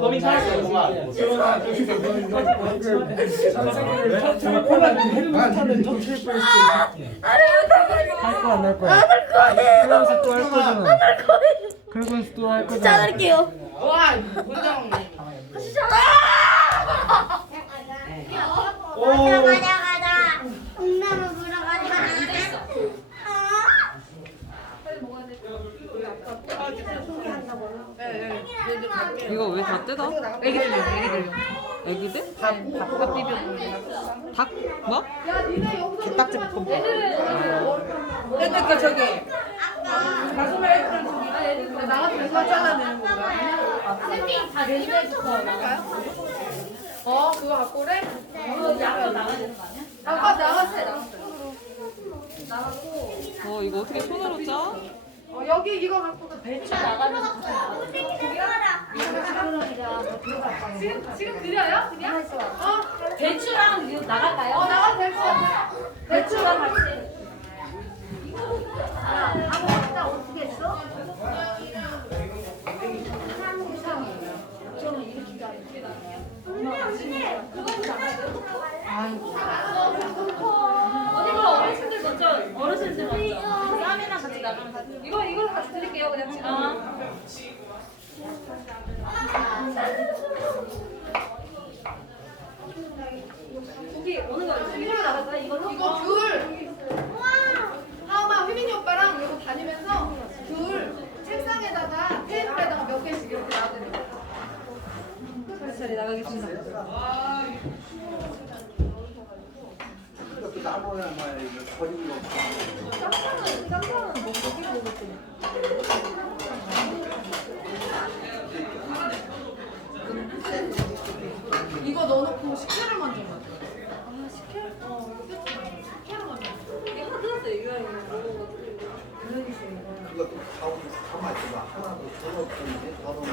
범인 살았어 공아 할거안할 거야? 그러면서 또할 거잖아. 그러면서 또할 거잖아. 자를게요. 와 혼자 먹네. 가자 가자 가자. 콩나물 보러 가자. 이거 왜 다 뜯어? 애기들요, 애기들요. 애기들? 밥, 밥밥 비벼. 닭? 뭐? 개딱지 볶음. 그러니까 저기 가슴에 나 같은 거 잘라내는 건가? 다 레시피부터 어 그거 갖고 그래? 약간 나가야 되는 거 아니야? 아까 나갔어 나갔어. 어 이거 어떻게 손으로 짜? 어 여기 이거 갖고 가. 배추 나가면서 지금 지금 드려요? 그냥? 어? 배추랑 이거 나갈까요? 어 나가도 될 것 같아. 배추랑 같이. 아무것도 어떻게 했어? 저는 이렇게 기다려요. 이거 어르신들 먼저 어르신들 먼저 쌈 이거 이걸 같이 드릴게요 그냥 지금. 고기 오는 거 이걸로 나갈까요? 이걸로? 이거 귤. 하마 휘민이 오빠랑 이거 다니면서 귤 책상에다가 테이블에다가 몇 개씩 이렇게 놔두는 거. 자리 나가겠습니다. 이렇게 나무나 뭐 버리는 거 쌈장은 쌈장은 뭐 고기 먹을 때. 이거 넣어놓고 식혜를 먼저 넣어. 아 식혜? 어 이거 식혜로 먼저. 이거 하나 뜯었어요 이거 이거. 그것도 있어봐 하나도 더 넣었는데 더 넣으면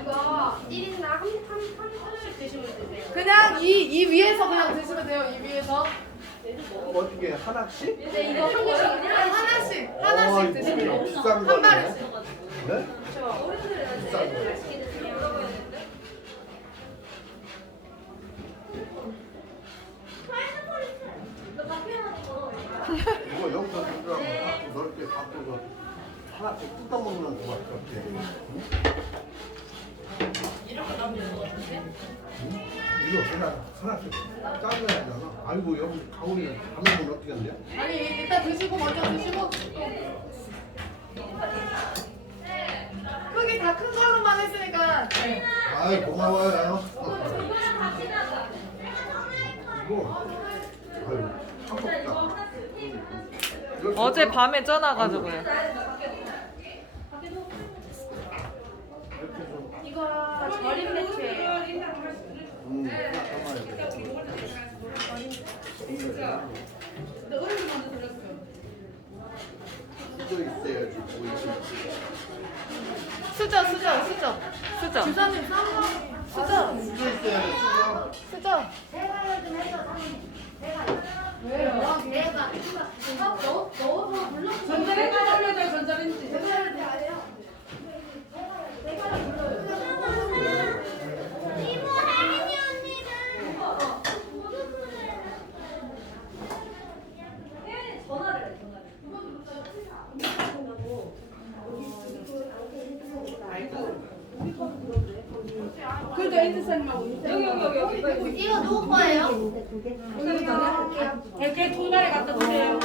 이거 1인당 한, 한, 한 번씩 드시면 되세요. 그냥 이, 이 위에서 그냥 드시면 돼요. 이 위에서 어떻게 하나씩? 근데 이거 한 개씩 하나씩 어, 하나씩 이거 드시면 그냥 돼요. 비싼 한 거네. 마리씩. 네? 비싼 거. 맛있게 드시면 물어봐야 되는데. 이거 여기서 누구랑 갖고 넓게 갖고서 뜯어먹는 거 같아 이거 그냥 하나씩 짜줘야 되잖아 아이고 여기 가오리는 다 먹으면 어떻게 한대? 아니 일단 드시고 먼저 드시고 크기 다 큰 걸로만 했으니까 아이 고마워요 이거 아유 아깝다 어제 밤에 쪄놔가지고요. 이거 절임 배추예요. 음. 근데 어른들 먼저 드렸어요. 수저 있어야지 보이지. 수저 수저 수저. 수저. 주사님 수저 수저 있어야 지 수저. 수저. 대화를 좀 해서 사모님. 왜요? 내가 넣어 넣어서 불러. 전자레인지 돌려줘 전자레인지. 이모 혜린이 언니는. 혜린이 전화를 해 전화를. 그러니까 인트쌤하고 여기 여기 여기 여기. 이거 누구 거예요? 이렇게 두 마리 갖다 주세요.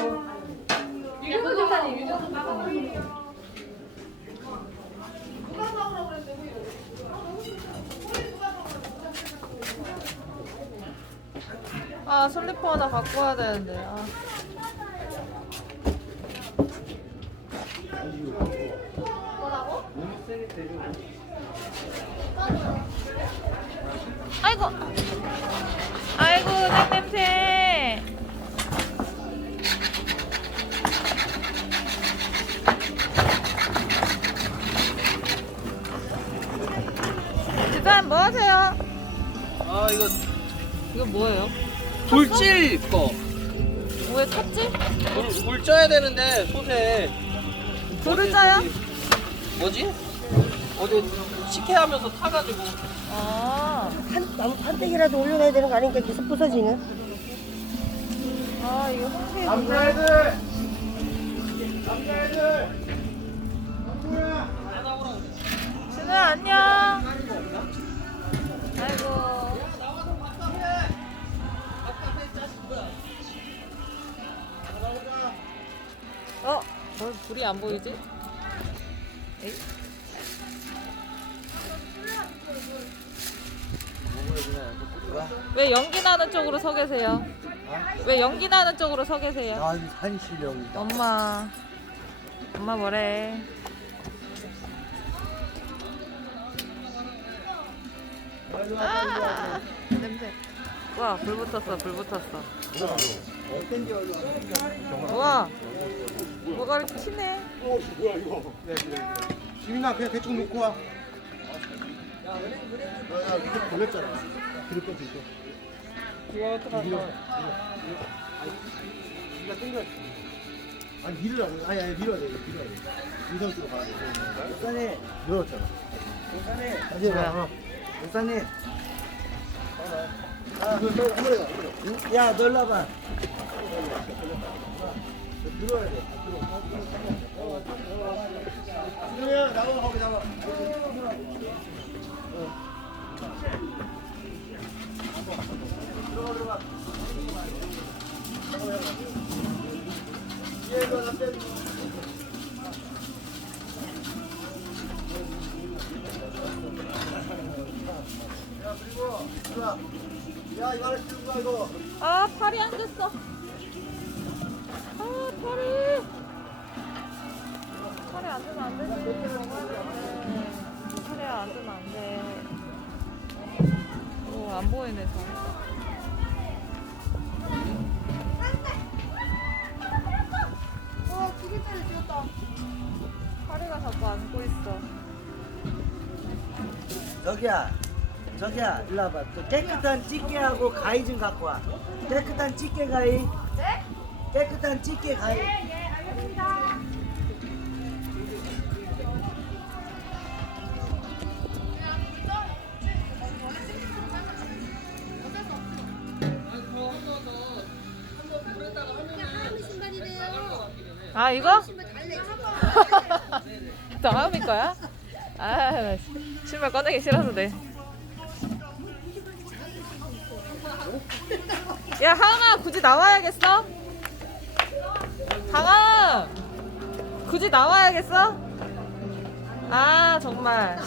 아 슬리퍼 하나 갖고 와야 되는데. 아. 아이고 아이고 짱 냄새 주단 뭐 하세요? 아 이거 이거 뭐예요? 돌질 거. 왜 탔지? 돌, 돌 쪄야 되는데 소세. 돌을 짜요? 뭐지? 어디 식혜하면서 타가지고 아, 한, 나무 판때기라도 올려놔야 되는 거 아니니까 계속 부서지는? 아 이거 홍시 남자애들 남자애들 진우야 안녕. 아이고. 어? 뭘 불이 안 보이지? 왜 연기 나는 쪽으로 서 계세요? 왜 연기 나는 쪽으로 서 계세요? 난 산신령이다 엄마. 엄마 뭐래? 아, 냄새. 와, 불 붙었어, 불 붙었어. 와, 뭐가 이렇게 튀네. 지민아 그냥 대충 놓고 와 야야 이렇게 걸렸잖아 그럴 것도 있고 이거 어떡하죠? 네가 땡겨 아니 밀으라고 아니 아니 밀어야 돼. 밀어야 돼. 이선수로 가야 돼. 목사님. 밀었잖아. 목사님. 다시 해봐. 목사님. 아. 야, 놀라봐. 들어야 돼. 들어야 나가 거기 나가. 아, 팔이 안 됐어. 아, 팔이. 팔이 안 되면 안 되지. 팔이 안 되면 안 돼. 오, 안 보이네, 잘. 저기야, 저기야, 일로 와봐. 또 깨끗한 찌개하고 가위 좀 갖고 와. 깨끗한 찌개 가위. 네? 깨끗한 찌개 가위. 아, 이거? 다음이 거야? 아, 나 신발 꺼내기 싫어서 돼. 야, 하은아, 굳이 나와야겠어? 강아! 굳이 나와야겠어? 아, 정말.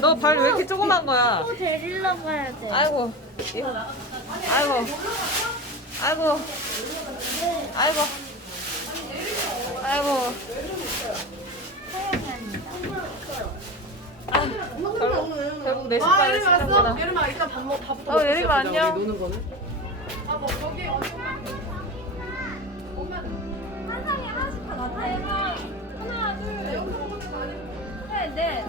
너발 왜 이렇게 조그만 거야? 또 데리러 가야 돼. 아이고. 이- 아이고. 아이고. 아이고. 아이고. 아, 결국, 결국 내 아, 예림이 왔어? 예림아, 이따 밥 먹, 밥부터 어, 예림아 안녕. 아, 뭐, 저기, 언니 엄마. 엄마는 한상이 하나씩 다 나타내봐. 하나, 둘. 셋, 넷.